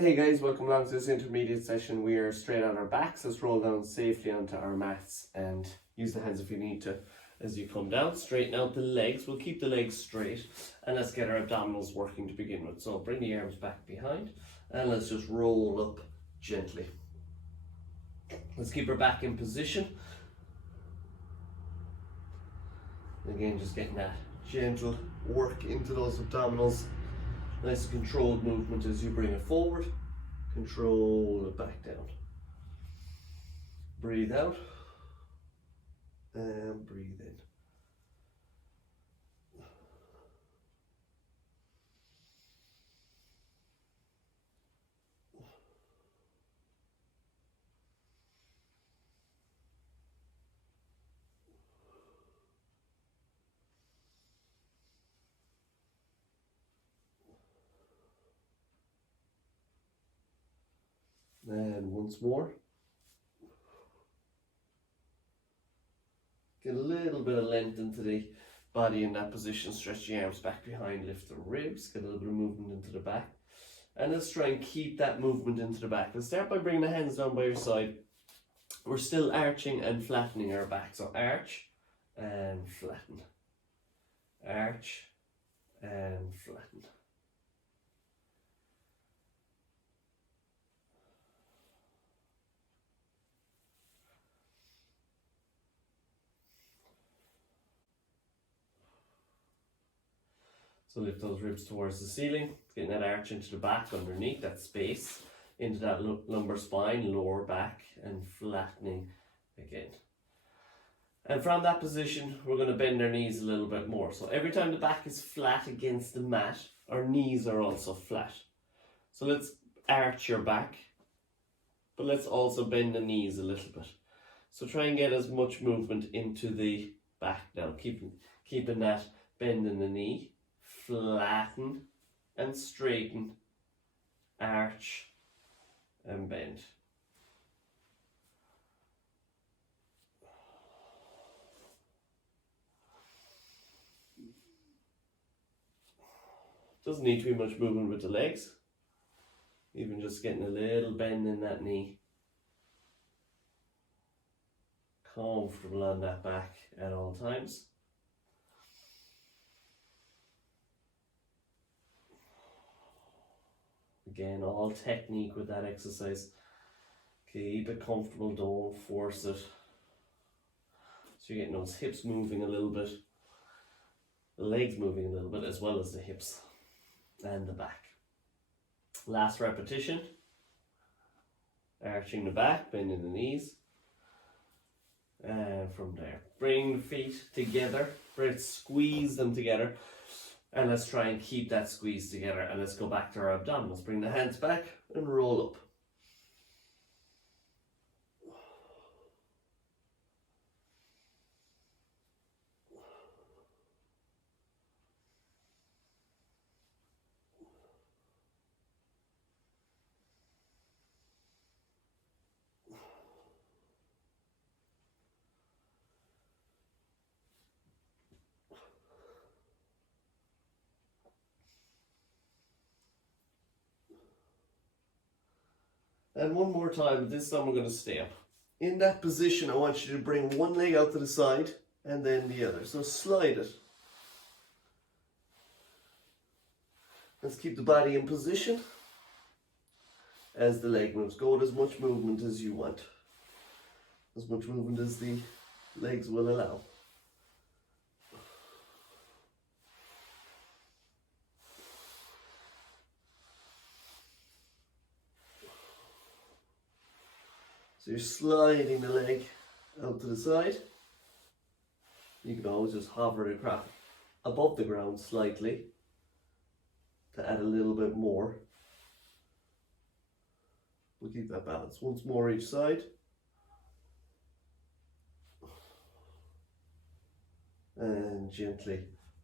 Hey guys, welcome along to this intermediate session. We are straight on our backs. Let's roll down safely onto our mats and use the hands if you need to. As you come down, straighten out the legs. We'll keep the legs straight and let's get our abdominals working to begin with. So bring the arms back behind and let's just roll up gently. Let's keep our back in position. Again, just getting that gentle work into those abdominals. Nice controlled movement as you bring it forward. Control it back down. Breathe out and breathe in. And once more. Get a little bit of length into the body in that position. Stretch the arms back behind, lift the ribs, get a little bit of movement into the back. And let's try and keep that movement into the back. Let's start by bringing the hands down by your side. We're still arching and flattening our back. So arch and flatten. Arch and flatten. So lift those ribs towards the ceiling, getting that arch into the back underneath that space, into that lumbar spine, lower back, and flattening again. And from that position, we're going to bend our knees a little bit more. So every time the back is flat against the mat, our knees are also flat. So let's arch your back, but let's also bend the knees a little bit. So try and get as much movement into the back now, keeping that bend in the knee. Flatten and straighten, arch and bend. Doesn't need to be much movement with the legs, even just getting a little bend in that knee. Comfortable on that back at all times. Again, all technique with that exercise. Keep it comfortable, don't force it. So you're getting those hips moving a little bit, the legs moving a little bit, as well as the hips and the back. Last repetition. Arching the back, bending the knees. And from there, bring the feet together. Squeeze them together. And let's try and keep that squeeze together, and let's go back to our abdominals. Bring the hands back and roll up. And one more time, but this time we're going to stay up. In that position, I want you to bring one leg out to the side and then the other. So slide it. Let's keep the body in position as the leg moves. Go with as much movement as you want. As much movement as the legs will allow. So you're sliding the leg out to the side. You can always just hover the craft above the ground slightly to add a little bit more. We'll keep that balance. Once more each side. And gently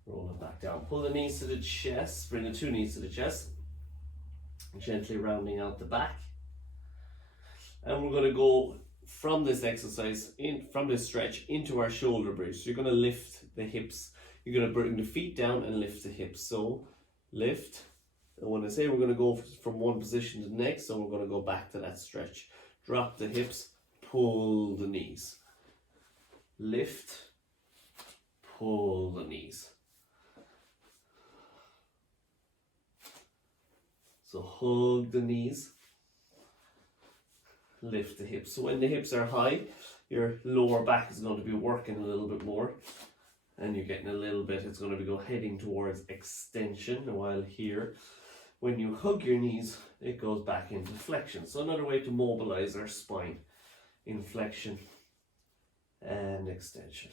roll it back down. Pull the knees to the chest, bring the two knees to the chest. Gently rounding out the back. And we're going to go from this exercise, from this stretch, into our shoulder bridge. So you're going to lift the hips. You're going to bring the feet down and lift the hips. So lift And when I say we're going to go from one position to the next, so we're going to go back to that stretch. Drop the hips, pull the knees. Lift, pull the knees. So hug the knees, lift the hips. So when the hips are high, your lower back is going to be working a little bit more, and you're getting a little bit, it's going to be heading towards extension, while here, when you hug your knees, it goes back into flexion. So another way to mobilize our spine, in flexion and extension.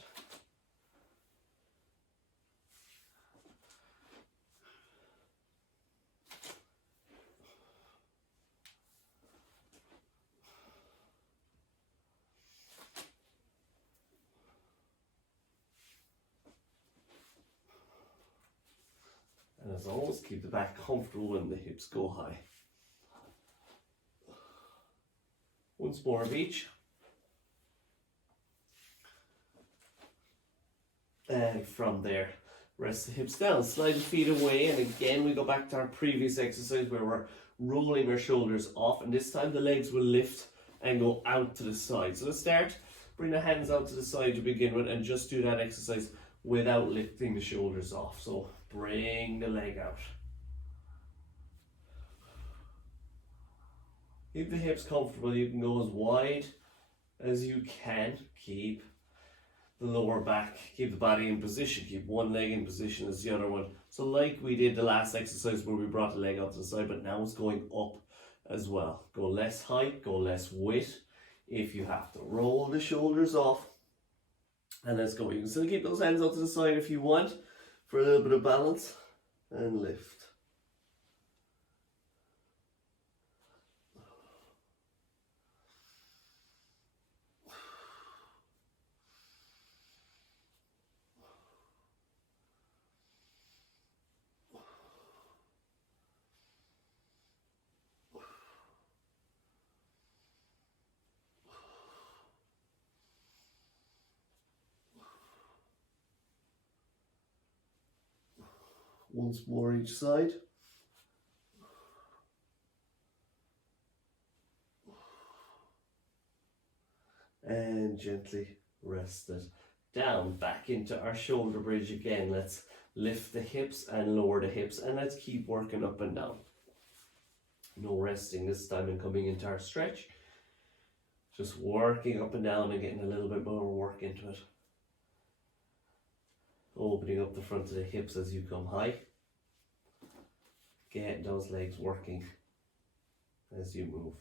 And as always, keep the back comfortable when the hips go high. Once more of each. And from there, rest the hips down, slide the feet away, and again we go back to our previous exercise where we're rolling our shoulders off, and this time the legs will lift and go out to the side. So let's start, bring the hands out to the side to begin with, and just do that exercise without lifting the shoulders off. So bring the leg out. Keep the hips comfortable. You can go as wide as you can. Keep the lower back, keep the body in position, keep one leg in position as the other one. So like we did the last exercise where we brought the leg up to the side, but now it's going up as well. Go less height, go less weight if you have to. Roll the shoulders off, and let's go. You can still keep those hands out to the side if you want for a little bit of balance, and lift. Once more each side. And gently rest it down, back into our shoulder bridge again. Let's lift the hips and lower the hips, and let's keep working up and down. No resting this time and coming into our stretch. Just working up and down and getting a little bit more work into it. Opening up the front of the hips as you come high. Get those legs working as you move.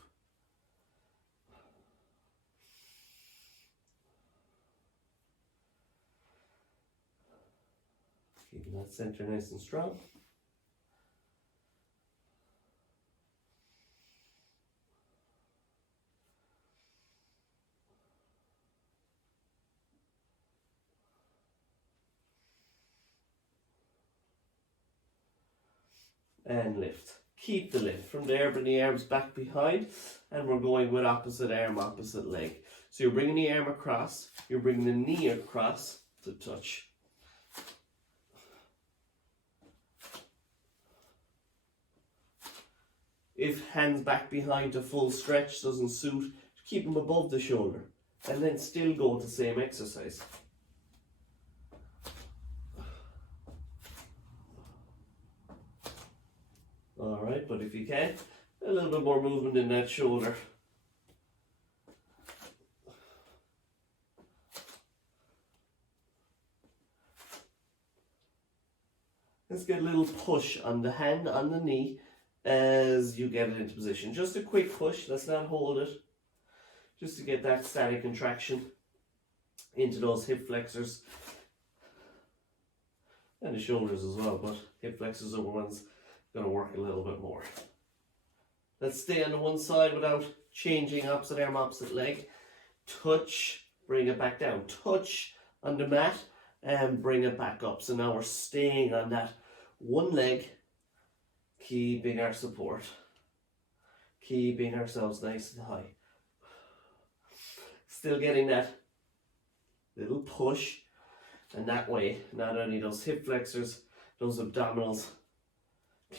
Keeping that center nice and strong. And lift. Keep the lift. From there, bring the arms back behind, and we're going with opposite arm, opposite leg. So you're bringing the arm across, you're bringing the knee across to touch. If hands back behind to full stretch doesn't suit, keep them above the shoulder, and then still go with the same exercise. Alright, but if you can, a little bit more movement in that shoulder. Let's get a little push on the hand, on the knee, as you get it into position. Just a quick push, let's not hold it. Just to get that static contraction into those hip flexors. And the shoulders as well, but hip flexors are the ones going to work a little bit more. Let's stay on the one side without changing opposite arm, opposite leg. Touch, bring it back down. Touch on the mat and bring it back up. So now we're staying on that one leg, keeping our support, keeping ourselves nice and high. Still getting that little push, and that way, not only those hip flexors, those abdominals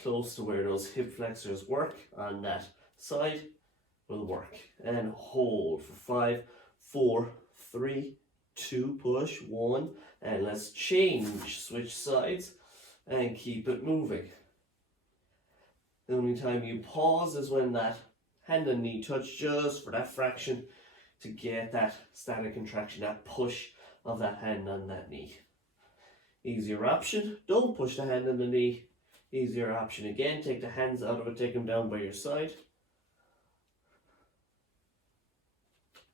close to where those hip flexors work on that side will work. And hold for 5, 4, 3, 2, push, 1, and let's change, switch sides, and keep it moving. The only time you pause is when that hand and knee touch, just for that fraction to get that static contraction, that push of that hand on that knee. Easier option, don't push the hand and the knee. Easier option again, take the hands out of it, take them down by your side.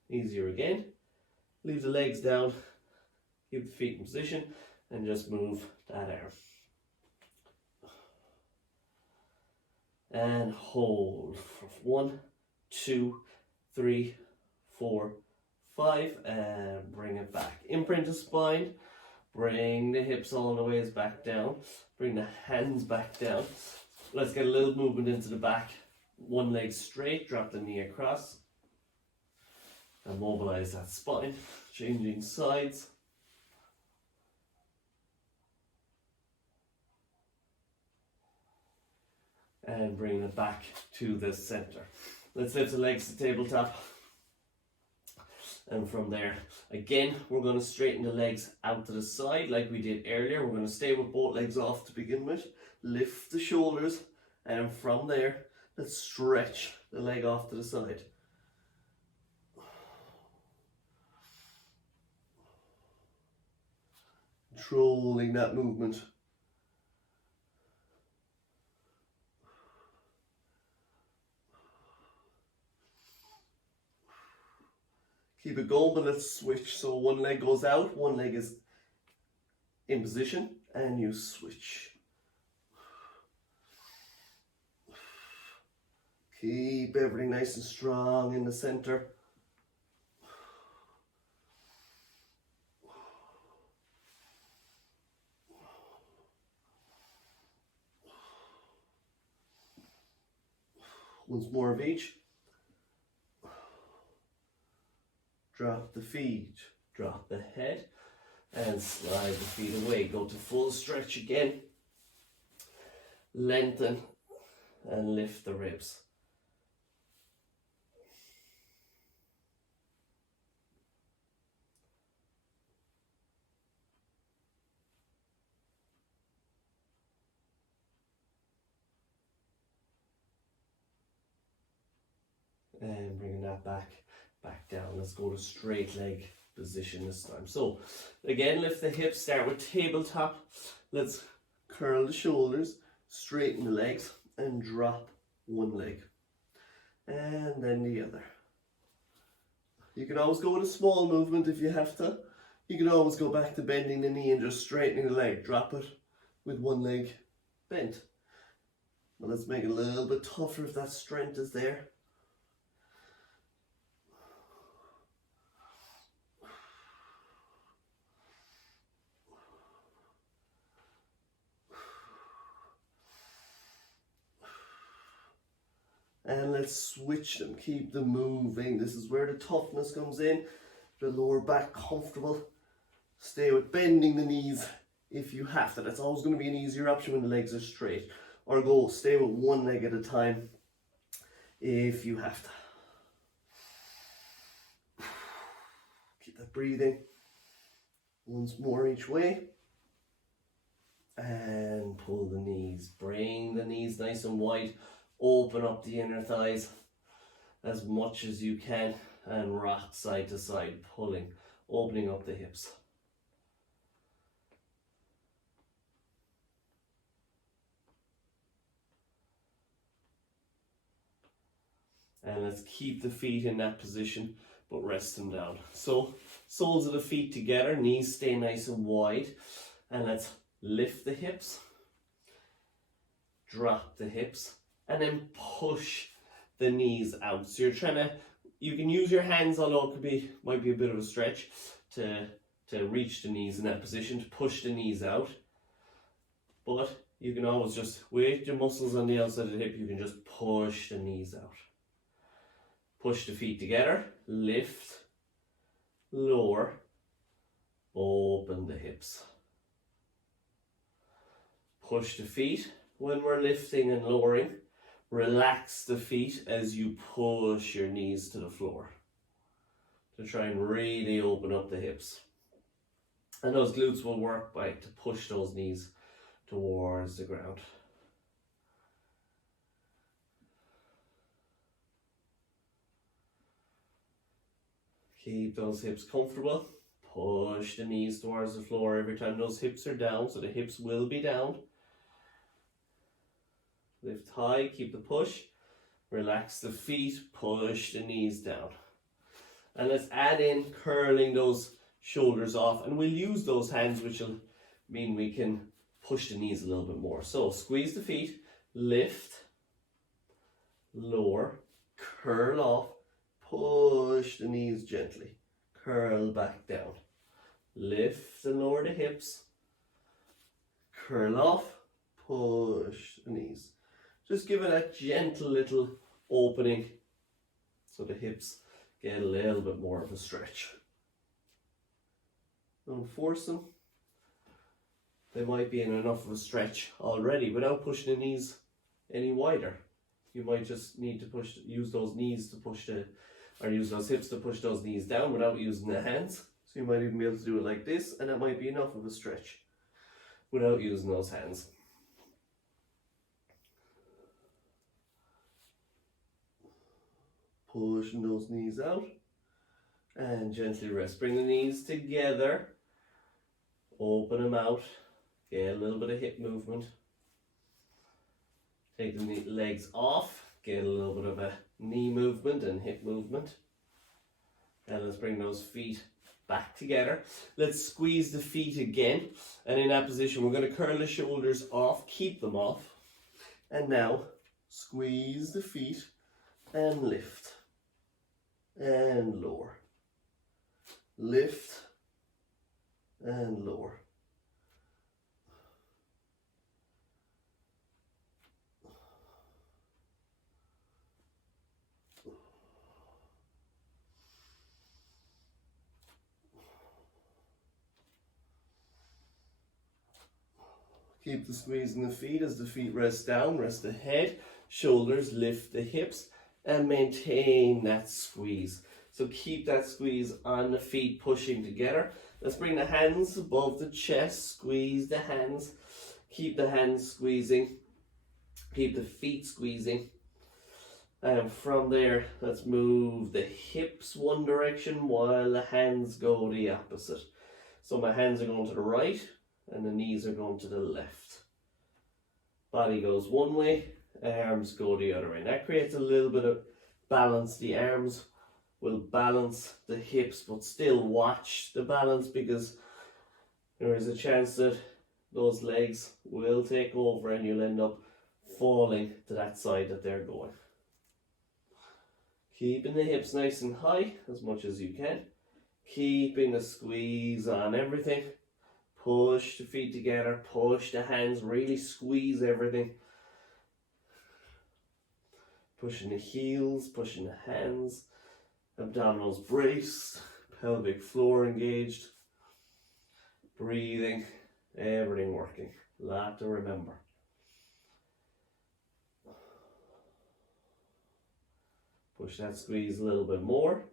Easier again, leave the legs down, keep the feet in position, and just move that arm. And hold for 1, 2, 3, 4, 5, and bring it back. Imprint the spine, bring the hips all the ways back down, bring the hands back down. Let's get a little movement into the back. One leg straight, drop the knee across, and mobilize that spine, changing sides. And bring it back to the center. Let's lift the legs to tabletop. And from there, again, we're going to straighten the legs out to the side like we did earlier. We're going to stay with both legs off to begin with. Lift the shoulders, and from there, let's stretch the leg off to the side. Controlling that movement. Keep it going, but let's switch. So one leg goes out, one leg is in position, and you switch. Keep everything nice and strong in the center. Once more of each. Drop the feet, drop the head, and slide the feet away. Go to full stretch again. Lengthen and lift the ribs. And bringing that back down. Let's go to straight leg position this time. So again, lift the hips, start with tabletop. Let's curl the shoulders, straighten the legs, and drop one leg. And then the other. You can always go with a small movement if you have to. You can always go back to bending the knee and just straightening the leg. Drop it with one leg bent. But let's make it a little bit tougher if that strength is there. And let's switch them, keep them moving. This is where the toughness comes in. The lower back comfortable. Stay with bending the knees if you have to. That's always going to be an easier option when the legs are straight. Or stay with one leg at a time if you have to. Keep that breathing. Once more each way. And pull the knees. Bring the knees nice and wide. Open up the inner thighs as much as you can and rock side to side, pulling, opening up the hips. And let's keep the feet in that position, but rest them down. So soles of the feet together, knees stay nice and wide. And let's lift the hips, drop the hips, and then push the knees out. So you can use your hands, although it might be a bit of a stretch, to reach the knees in that position, to push the knees out. But you can always just, with your muscles on the outside of the hip, you can just push the knees out. Push the feet together, lift, lower, open the hips. Push the feet, when we're lifting and lowering, relax the feet as you push your knees to the floor to try and really open up the hips. And those glutes will work to push those knees towards the ground. Keep those hips comfortable. Push the knees towards the floor every time those hips are down, so the hips will be down. Lift high, keep the push. Relax the feet, push the knees down. And let's add in curling those shoulders off, and we'll use those hands, which will mean we can push the knees a little bit more. So squeeze the feet, lift, lower, curl off, push the knees gently, curl back down, lift and lower the hips, curl off, push the knees. Just give it a gentle little opening so the hips get a little bit more of a stretch. Don't force them. They might be in enough of a stretch already without pushing the knees any wider. You might just need to use those knees to push use those hips to push those knees down without using the hands. So you might even be able to do it like this, and that might be enough of a stretch without using those hands. Pushing those knees out and gently rest. Bring the knees together, open them out, get a little bit of hip movement. Take the legs off, get a little bit of a knee movement and hip movement. And let's bring those feet back together. Let's squeeze the feet again. And in that position, we're going to curl the shoulders off, keep them off. And now, squeeze the feet and lift. And lower. Lift and lower. Keep the squeeze in the feet as the feet rest down, rest the head, shoulders, lift the hips, and maintain that squeeze. So keep that squeeze on the feet pushing together. Let's bring the hands above the chest, squeeze the hands, keep the hands squeezing, keep the feet squeezing. And from there, let's move the hips one direction while the hands go the opposite. So my hands are going to the right and the knees are going to the left. Body goes one way, arms go the other way. That creates a little bit of balance. The arms will balance the hips, but still watch the balance, because there is a chance that those legs will take over and you'll end up falling to that side that they're going. Keeping the hips nice and high as much as you can. Keeping the squeeze on everything. Push the feet together, push the hands, really squeeze everything. Pushing the heels, pushing the hands, abdominals braced, pelvic floor engaged, breathing, everything working. A lot to remember. Push that squeeze a little bit more.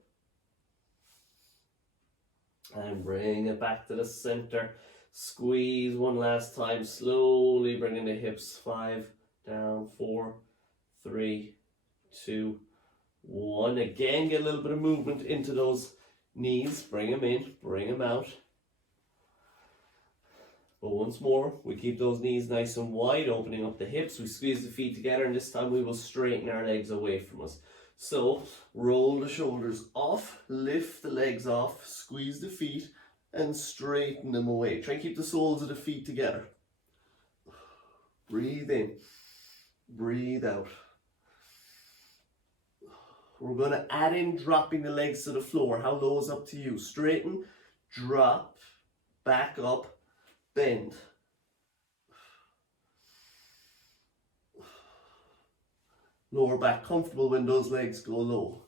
And bring it back to the center. Squeeze one last time, slowly bringing the hips 5, down, 4, 3, 2, 1. Again, get a little bit of movement into those knees. Bring them in, bring them out. But once more, we keep those knees nice and wide, opening up the hips. We squeeze the feet together, and this time we will straighten our legs away from us. So, roll the shoulders off, lift the legs off, squeeze the feet, and straighten them away. Try and keep the soles of the feet together. Breathe in, breathe out. We're going to add in dropping the legs to the floor. How low is up to you? Straighten, drop, back up, bend. Lower back comfortable when those legs go low.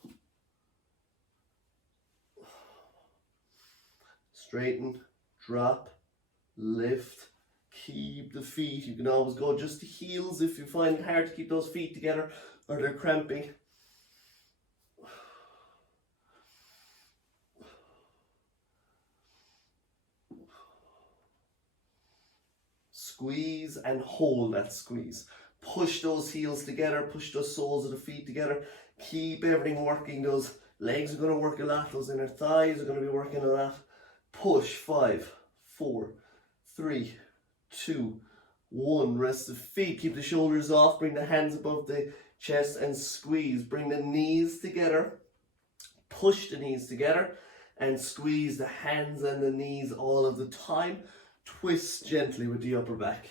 Straighten, drop, lift, Keep the feet, you can always go just the heels if you find it hard to keep those feet together or they're cramping. Squeeze and hold that squeeze. Push those heels together, push those soles of the feet together. Keep everything working. Those legs are going to work a lot, those inner thighs are going to be working a lot. Push. 5, 4, 3, 2, 1. Rest the feet, keep the shoulders off, bring the hands above the chest and squeeze. Bring the knees together, push the knees together and squeeze the hands and the knees all of the time. Twist gently with the upper back.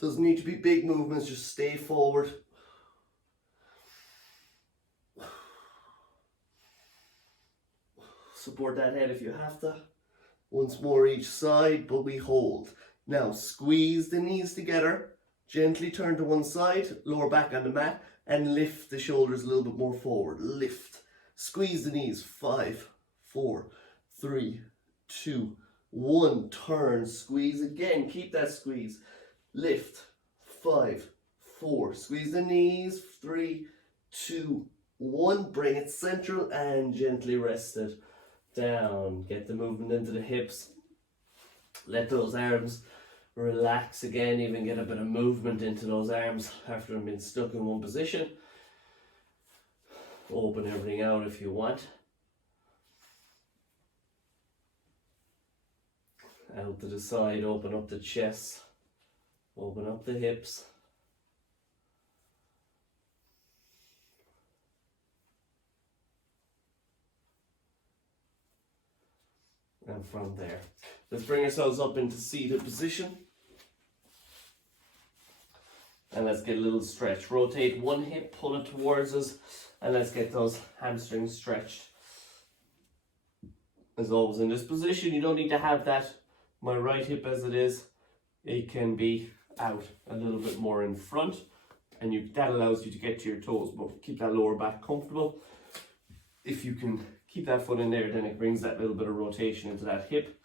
Doesn't need to be big movements, just stay forward. Support that head if you have to. Once more each side, but we hold. Now squeeze the knees together, gently turn to one side, lower back on the mat, and lift the shoulders a little bit more forward. Lift. Squeeze the knees. 5, 4, 3, 2, 1. Turn. Squeeze again. Keep that squeeze. Lift. 5, 4. Squeeze the knees. 3, 2, 1. Bring it central and gently rest it down. Get the movement into the hips. Let those arms relax again, even get a bit of movement into those arms after they've been stuck in one position. Open everything out if you want. Out to the side, open up the chest, open up the hips. And from there, let's bring ourselves up into seated position. And let's get a little stretch. Rotate one hip, pull it towards us, and let's get those hamstrings stretched. As always in this position, you don't need to have that, my right hip as it is. It can be out a little bit more in front, and that allows you to get to your toes, but keep that lower back comfortable. If you can keep that foot in there, then it brings that little bit of rotation into that hip.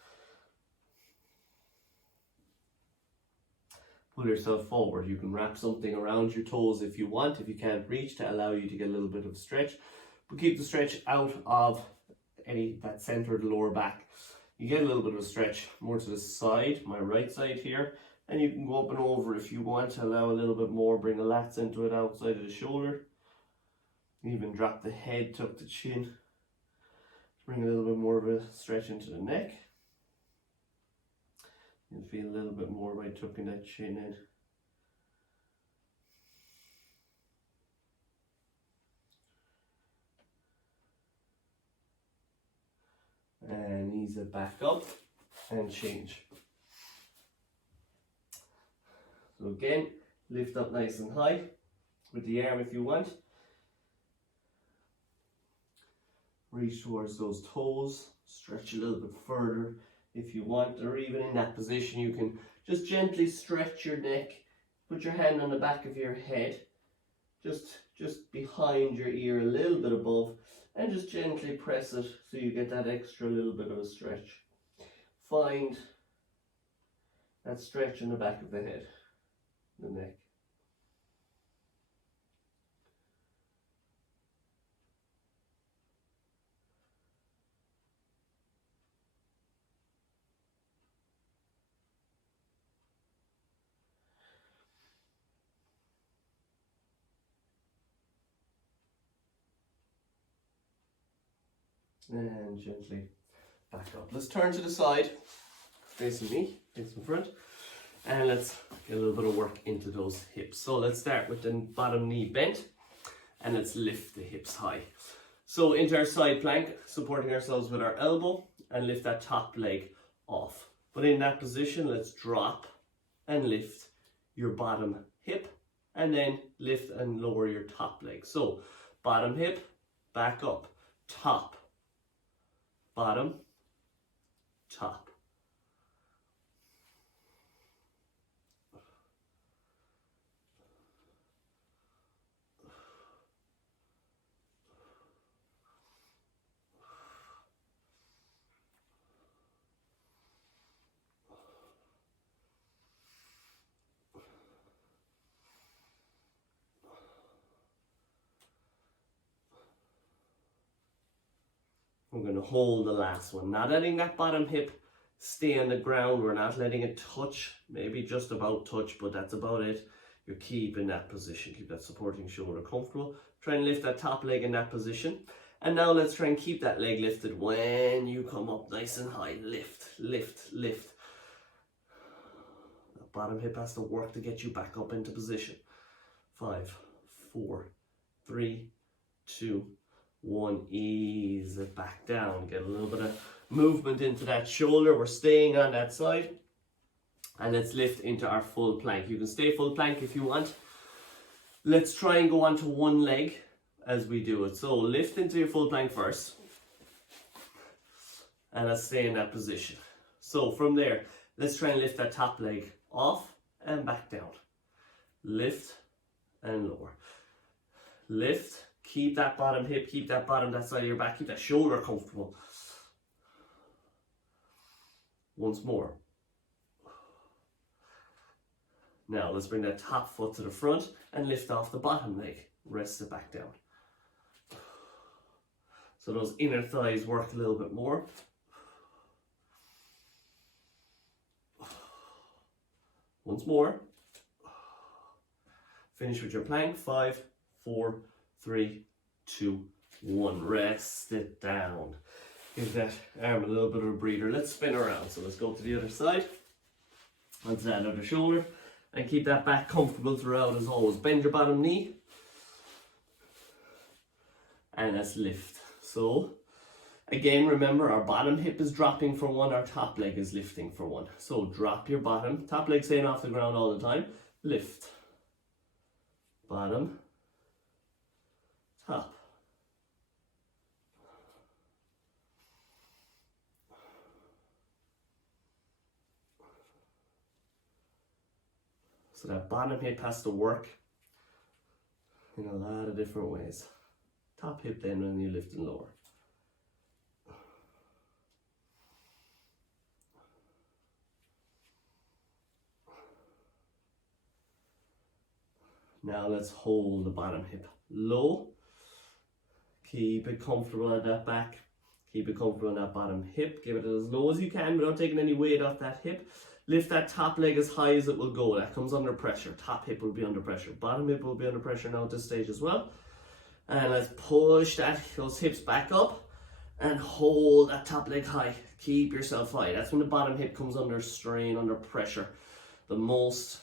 Pull yourself forward. You can wrap something around your toes if you want, if you can't reach, to allow you to get a little bit of stretch. But keep the stretch out of that center of the lower back. You get a little bit of a stretch more to the side, my right side here, and you can go up and over if you want to allow a little bit more. Bring the lats into it outside of the shoulder. Even drop the head, tuck the chin. Bring a little bit more of a stretch into the neck. You'll feel a little bit more by tucking that chin in. And ease it back up and change. So again, lift up nice and high with the arm if you want. Reach towards those toes, stretch a little bit further if you want, or even in that position you can just gently stretch your neck. Put your hand on the back of your head, just behind your ear, a little bit above, and just gently press it so you get that extra little bit of a stretch. Find that stretch in the back of the head, the neck. And gently back up. Let's turn to the side, facing me, facing front, and let's get a little bit of work into those hips. So let's start with the bottom knee bent, and let's lift the hips high. So into our side plank, supporting ourselves with our elbow, and lift that top leg off. But in that position, let's drop and lift your bottom hip, and then lift and lower your top leg. So bottom hip, back up, top, bottom, top. We're going to hold the last one, not letting that bottom hip stay on the ground. We're not letting it touch, maybe just about touch, but that's about it. You're keeping that position, keep that supporting shoulder comfortable. Try and lift that top leg in that position. And now let's try and keep that leg lifted when you come up nice and high. Lift, lift, lift. That bottom hip has to work to get you back up into position. 5, 4, 3, 2, 1. Ease it back down. Get a little bit of movement into that shoulder. We're staying on that side. And let's lift into our full plank. You can stay full plank if you want. Let's try and go onto one leg as we do it. So lift into your full plank first. And let's stay in that position. So from there, let's try and lift that top leg off and back down. Lift and lower. Lift. Keep that bottom hip, keep that side of your back, keep that shoulder comfortable. Once more. Now let's bring that top foot to the front and lift off the bottom leg. Rest it back down. So those inner thighs work a little bit more. Once more. Finish with your plank. 5, 4, 3, 2, 1. Rest it down. Give that arm a little bit of a breather. Let's spin around. So let's go to the other side. Onto that other shoulder. And keep that back comfortable throughout as always. Bend your bottom knee. And let's lift. So, again, remember our bottom hip is dropping for 1, our top leg is lifting for 1. So drop your bottom, top leg staying off the ground all the time. Lift. Bottom. Top. So that bottom hip has to work in a lot of different ways. Top hip then when you lift and lower. Now let's hold the bottom hip low. Keep it comfortable at that back. Keep it comfortable on that bottom hip. Give it as low as you can without taking any weight off that hip. Lift that top leg as high as it will go. That comes under pressure. Top hip will be under pressure. Bottom hip will be under pressure now at this stage as well. And let's push those hips back up and hold that top leg high. Keep yourself high. That's when the bottom hip comes under strain, under pressure the most,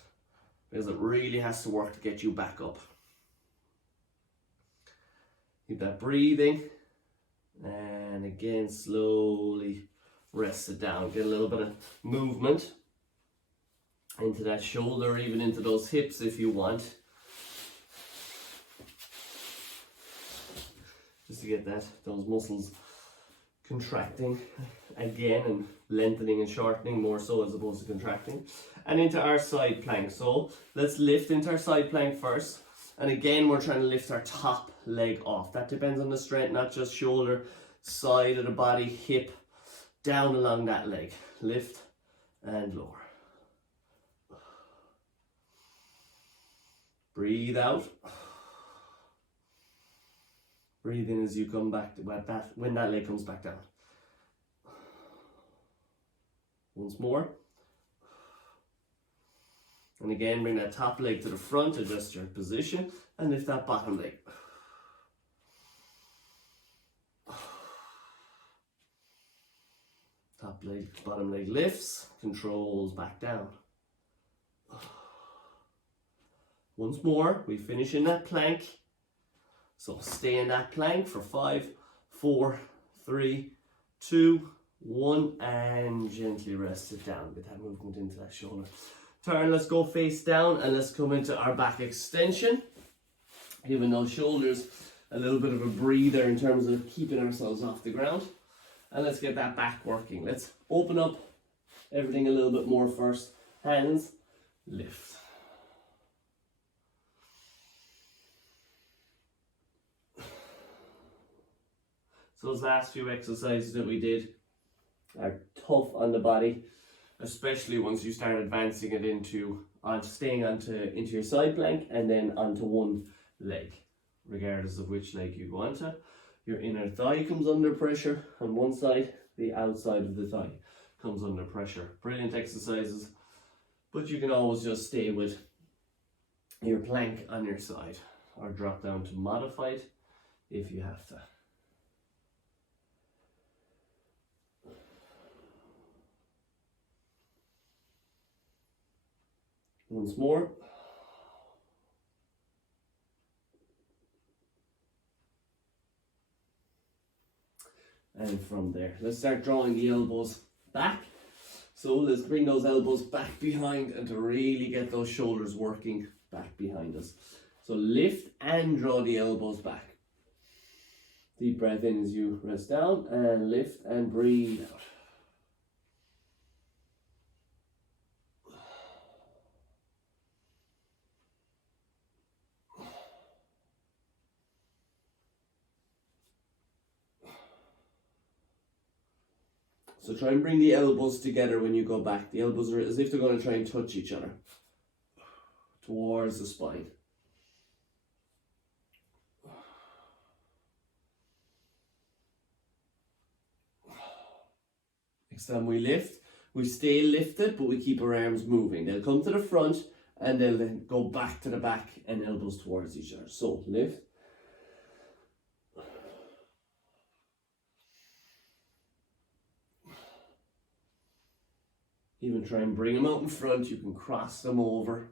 because it really has to work to get you back up. Keep that breathing. And again, slowly rest it down. Get a little bit of movement into that shoulder, even into those hips if you want. Just to get those muscles contracting again and lengthening and shortening more so as opposed to contracting. And into our side plank. So let's lift into our side plank first. And again, we're trying to lift our top leg off. That depends on the strength, not just shoulder, side of the body, hip, down along that leg. Lift and lower. Breathe out. Breathe in as you come back to when that leg comes back down. Once more. And again, bring that top leg to the front, adjust your position, and lift that bottom leg. Top leg, bottom leg lifts, controls back down. Once more, we finish in that plank. So stay in that plank for 5, 4, 3, 2, 1, and gently rest it down. Get that movement into that shoulder. Turn, let's go face down and let's come into our back extension. Giving those shoulders a little bit of a breather in terms of keeping ourselves off the ground. And let's get that back working. Let's open up everything a little bit more first. Hands, lift. So those last few exercises that we did are tough on the body, especially once you start advancing it into your side plank and then onto one leg, regardless of which leg you go onto. Your inner thigh comes under pressure on one side, the outside of the thigh comes under pressure. Brilliant exercises, but you can always just stay with your plank on your side or drop down to modified if you have to. Once more. And from there, let's start drawing the elbows back. So let's bring those elbows back behind and to really get those shoulders working back behind us. So lift and draw the elbows back. Deep breath in as you rest down and lift and breathe out. So try and bring the elbows together when you go back. The elbows are as if they're going to try and touch each other towards the spine. Next time we lift, we stay lifted, but we keep our arms moving. They'll come to the front and they'll then go back to the back and elbows towards each other. So lift. Even try and bring them out in front. You can cross them over.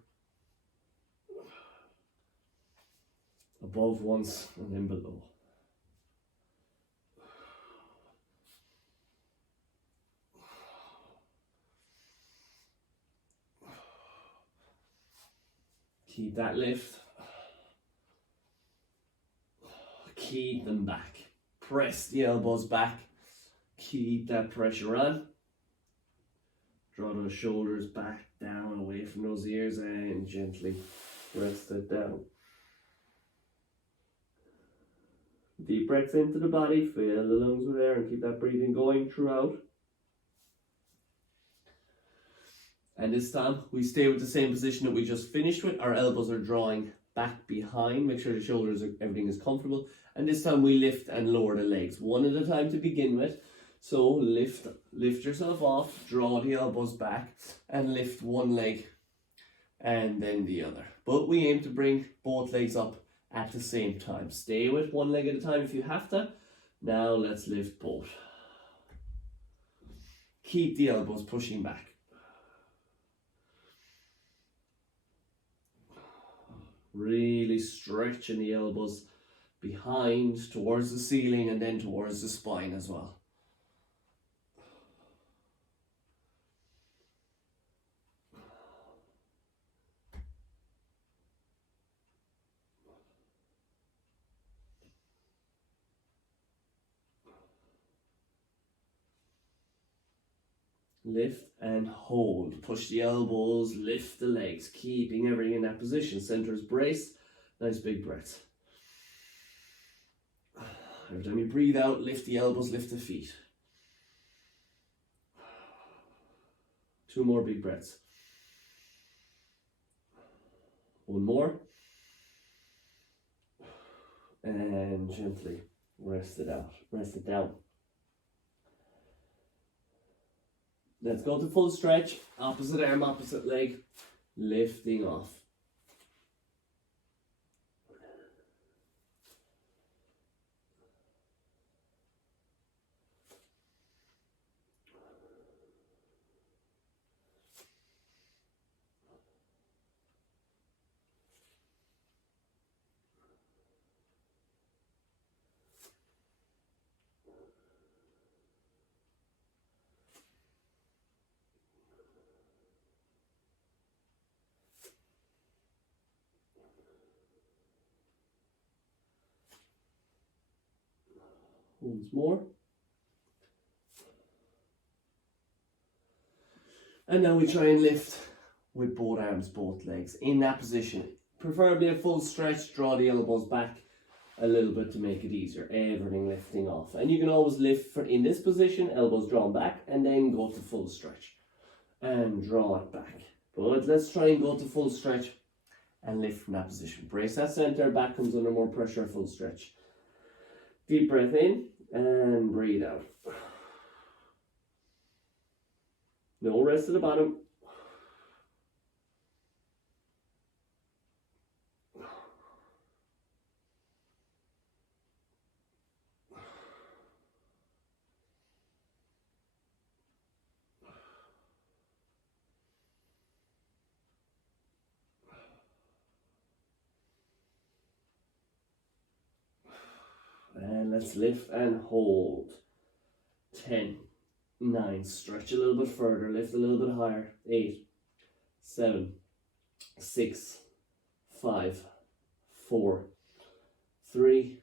Above once and then below. Keep that lift. Keep them back. Press the elbows back. Keep that pressure on. Draw those shoulders back, down, away from those ears, and gently rest it down. Deep breaths into the body, fill the lungs with air and keep that breathing going throughout. And this time, we stay with the same position that we just finished with. Our elbows are drawing back behind. Make sure the shoulders, everything is comfortable. And this time we lift and lower the legs, one at a time to begin with. So lift yourself off, draw the elbows back and lift one leg and then the other. But we aim to bring both legs up at the same time. Stay with one leg at a time if you have to. Now let's lift both. Keep the elbows pushing back. Really stretching the elbows behind towards the ceiling and then towards the spine as well. Lift and hold. Push the elbows, lift the legs, keeping everything in that position. Centers brace. Nice big breath. Every time you breathe out, lift the elbows, lift the feet. 2 more big breaths. 1 more. And gently rest it out. Rest it down. Let's go to full stretch. Opposite arm, opposite leg. Lifting off. Once more. And now we try and lift with both arms, both legs in that position. Preferably a full stretch, draw the elbows back a little bit to make it easier. Everything lifting off. And you can always lift in this position, elbows drawn back, and then go to full stretch. And draw it back. But let's try and go to full stretch and lift from that position. Brace that center, back comes under more pressure, full stretch. Deep breath in and breathe out. No rest at the bottom. And let's lift and hold. 10, 9, stretch a little bit further, lift a little bit higher. 8, 7, 6, 5, 4, 3,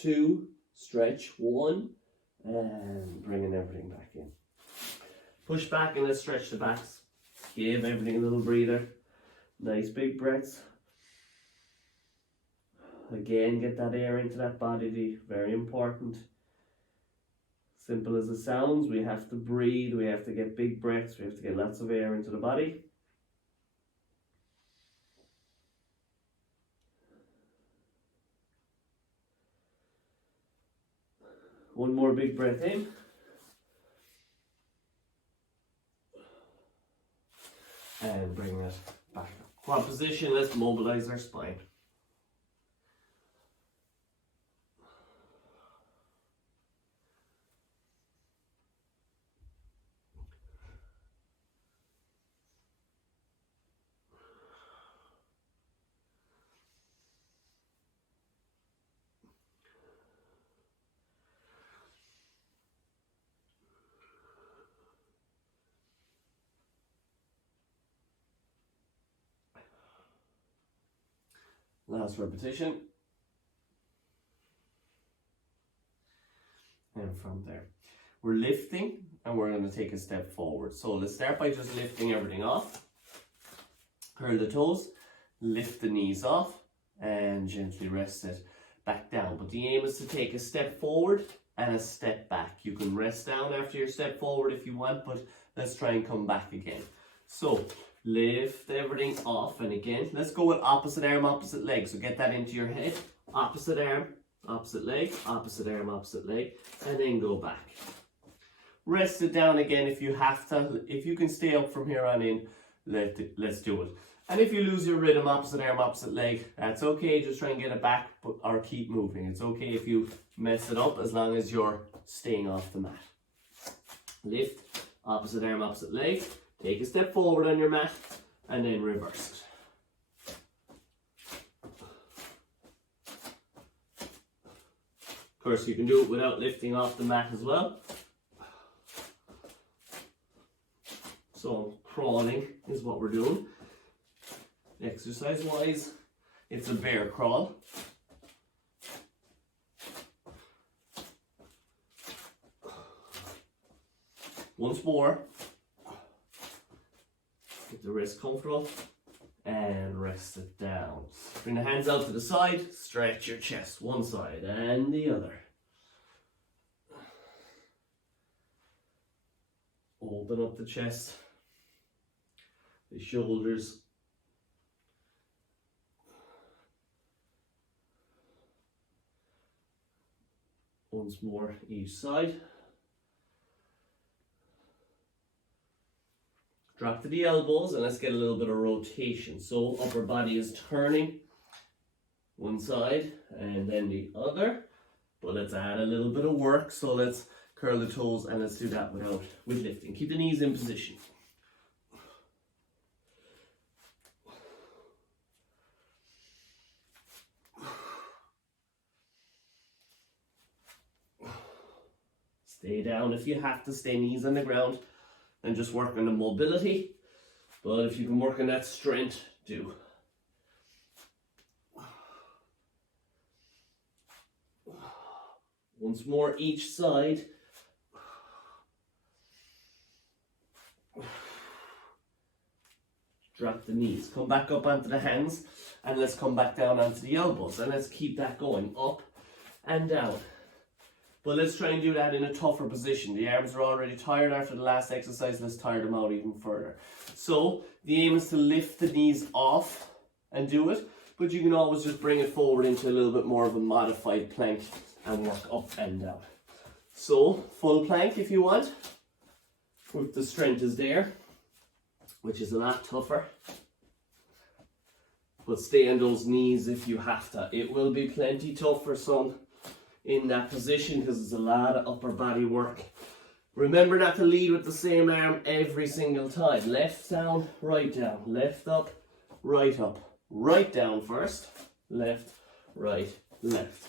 2, stretch, 1, and bringing everything back in. Push back and let's stretch the backs. Give everything a little breather. Nice big breaths. Again, get that air into that body, very important. Simple as it sounds, we have to breathe, we have to get big breaths, we have to get lots of air into the body. One more big breath in. And bring it back. Quad position, let's mobilize our spine. Last repetition. And from there, we're lifting and we're going to take a step forward. So let's start by just lifting everything off. Curl the toes, lift the knees off, and gently rest it back down. But the aim is to take a step forward and a step back. You can rest down after your step forward if you want, but let's try and come back again. So lift everything off, and again, let's go with opposite arm, opposite leg. So get that into your head. Opposite arm, opposite leg, opposite arm, opposite leg, and then go back. Rest it down again if you have to. If you can stay up from here on in, let's do it. And if you lose your rhythm, opposite arm, opposite leg, that's okay. Just try and get it back, or keep moving. It's okay if you mess it up, as long as you're staying off the mat. Lift, opposite arm, opposite leg. Take a step forward on your mat, and then reverse it. Of course, you can do it without lifting off the mat as well. So crawling is what we're doing. Exercise wise, it's a bear crawl. Once more. Get the wrist comfortable and rest it down. Bring the hands out to the side, stretch your chest, one side and the other. Open up the chest, the shoulders. Once more each side. Drop to the elbows and let's get a little bit of rotation. So upper body is turning one side and then the other. But let's add a little bit of work. So let's curl the toes and let's do that with lifting. Keep the knees in position. Stay down if you have to, stay knees on the ground. And just work on the mobility, but if you can work on that strength, do. Once more each side. Drop the knees, come back up onto the hands, and let's come back down onto the elbows, and let's keep that going, up and down. But let's try and do that in a tougher position. The arms are already tired after the last exercise. Let's tire them out even further. So the aim is to lift the knees off and do it. but you can always just bring it forward into a little bit more of a modified plank and work up and down. So, full plank if you want, if the strength is there, which is a lot tougher. But stay on those knees if you have to. It will be plenty tough for some in that position because there's a lot of upper body work. Remember not to lead with the same arm every single time. Left down, left up, right down first, left, right, left.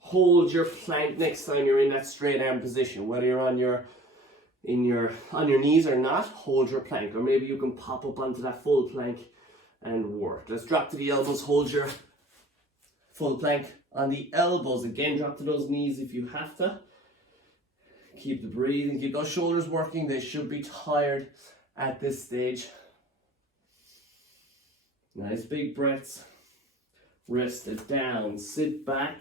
Hold your plank next time you're in that straight arm position, whether you're on your knees or not. Hold your plank, or maybe you can pop up onto that full plank and work. Let's drop to the elbows. Hold your full plank on the elbows. Again, drop to those knees if you have to. Keep the breathing, keep those shoulders working. They should be tired at this stage. Nice big breaths. Rest it down, sit back.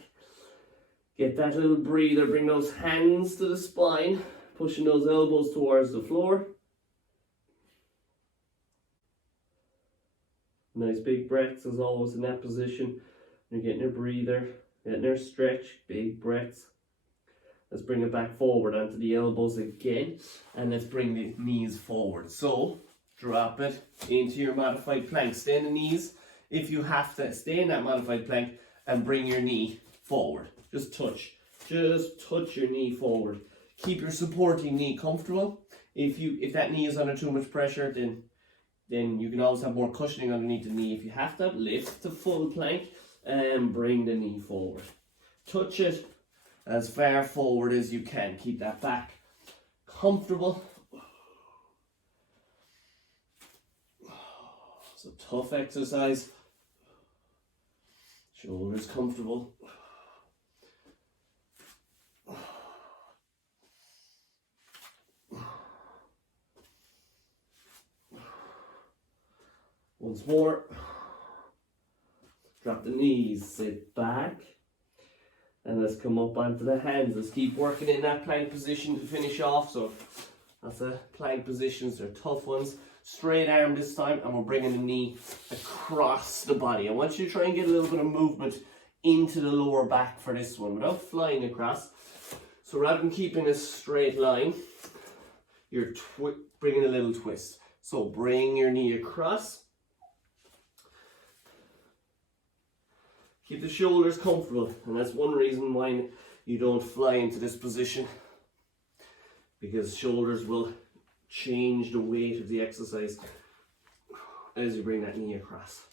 Get that little breather, bring those hands to the spine, pushing those elbows towards the floor. Nice big breaths as always in that position. You're getting your breather, getting your stretch, big breaths. Let's bring it back forward onto the elbows again, and let's bring the knees forward. So, drop it into your modified plank. Stay on the knees if you have to. Stay in that modified plank and bring your knee forward. Just touch your knee forward. Keep your supporting knee comfortable. If that knee is under too much pressure, then you can always have more cushioning underneath the knee. If you have to, lift the full plank and bring the knee forward. Touch it as far forward as you can. Keep that back comfortable. It's a tough exercise. Shoulders comfortable. Once more, drop the knees, sit back, and let's come up onto the hands. Let's keep working in that plank position to finish off. So that's the plank positions, they're tough ones. Straight arm this time, and we're bringing the knee across the body. I want you to try and get a little bit of movement into the lower back for this one without flying across. So rather than keeping a straight line, you're bringing a little twist. So bring your knee across. Keep the shoulders comfortable, and that's one reason why you don't fly into this position, because shoulders will change the weight of the exercise as you bring that knee across.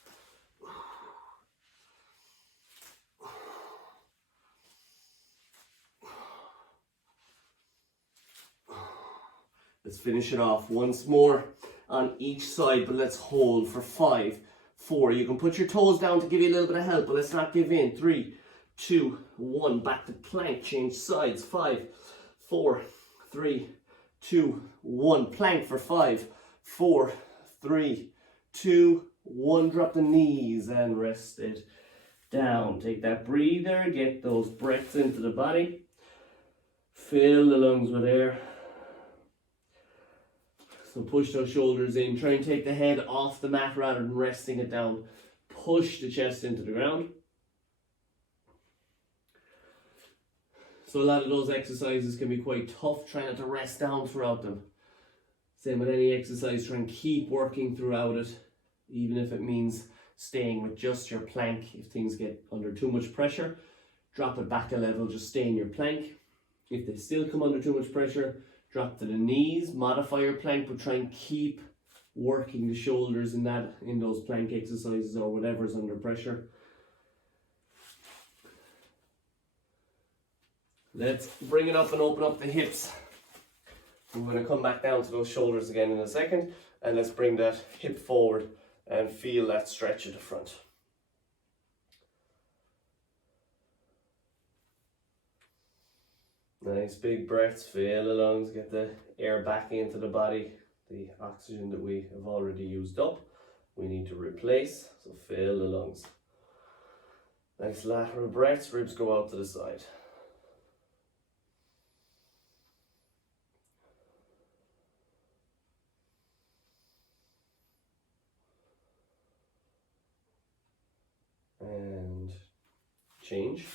Let's finish it off once more on each side, but let's hold for 5, 4. You can put your toes down to give you a little bit of help, but let's not give in. 3, 2, 1. Back to plank. Change sides. 5, 4, 3, 2, 1. Plank for 5, 4, 3, 2, 1. Drop the knees and rest it down. Take that breather. Get those breaths into the body. Fill the lungs with air. So push those shoulders in. Try and take the head off the mat rather than resting it down. Push the chest into the ground. So a lot of those exercises can be quite tough. Try not to rest down throughout them. Same with any exercise. Try and keep working throughout it, even if it means staying with just your plank. If things get under too much pressure, drop it back a level. Just stay in your plank. If they still come under too much pressure, drop to the knees, modify your plank, but try and keep working the shoulders in those plank exercises or whatever's under pressure. Let's bring it up and open up the hips. We're going to come back down to those shoulders again in a second, and let's bring that hip forward and feel that stretch at the front. Nice big breaths, fill the lungs, get the air back into the body. The oxygen that we have already used up, we need to replace, so fill the lungs. Nice lateral breaths, ribs go out to the side. change.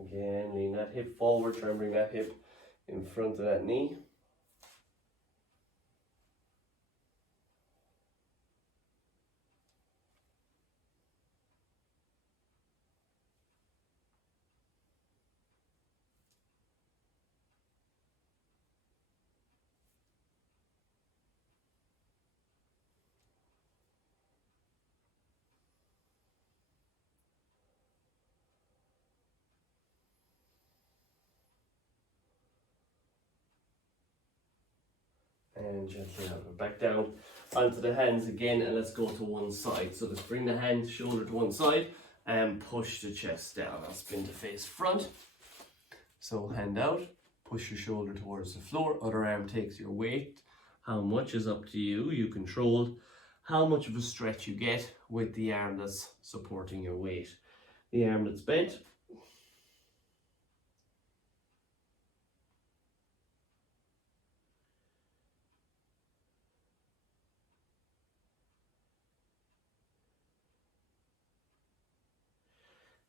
Again, lean that hip forward, try and bring that hip in front of that knee. And gently out and back down onto the hands again, and let's go to one side. So let's bring the hand, shoulder to one side and push the chest down. I'll spin the face front. So hand out, push your shoulder towards the floor, other arm takes your weight. How much is up to you, you control how much of a stretch you get with the arm that's supporting your weight. The arm that's bent,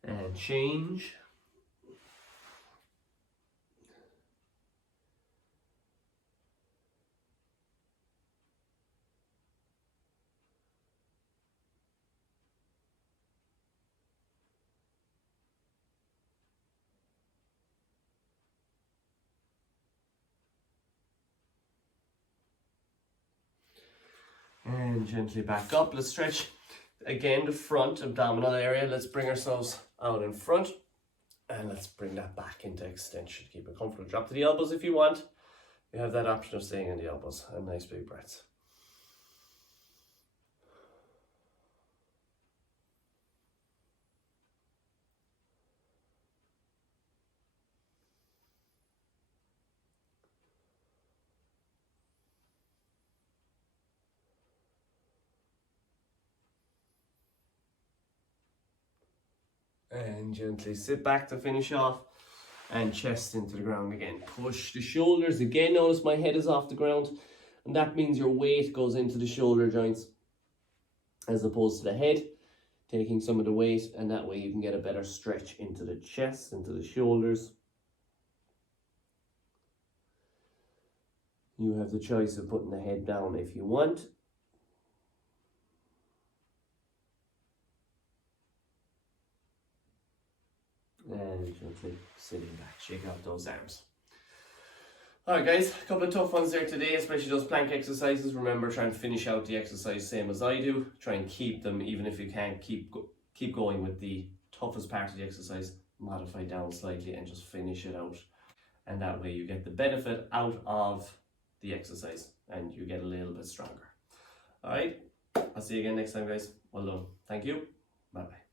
and change. And gently back up. Let's stretch again the front abdominal area. Let's bring ourselves out in front and let's bring that back into extension. Keep it comfortable. Drop to the elbows if you want. You have that option of staying in the elbows. And nice big breaths. And gently sit back to finish off and chest into the ground again. Push the shoulders again. Notice my head is off the ground, and that means your weight goes into the shoulder joints as opposed to the head, taking some of the weight, and that way you can get a better stretch into the chest, into the shoulders. You have the choice of putting the head down if you want. And gently sitting back, shake out those arms. Alright guys, a couple of tough ones there today, especially those plank exercises. Remember, try and finish out the exercise same as I do. Try and keep them, even if you can't keep going with the toughest part of the exercise, modify down slightly and just finish it out. And that way you get the benefit out of the exercise and you get a little bit stronger. Alright, I'll see you again next time guys. Well done. Thank you. Bye bye.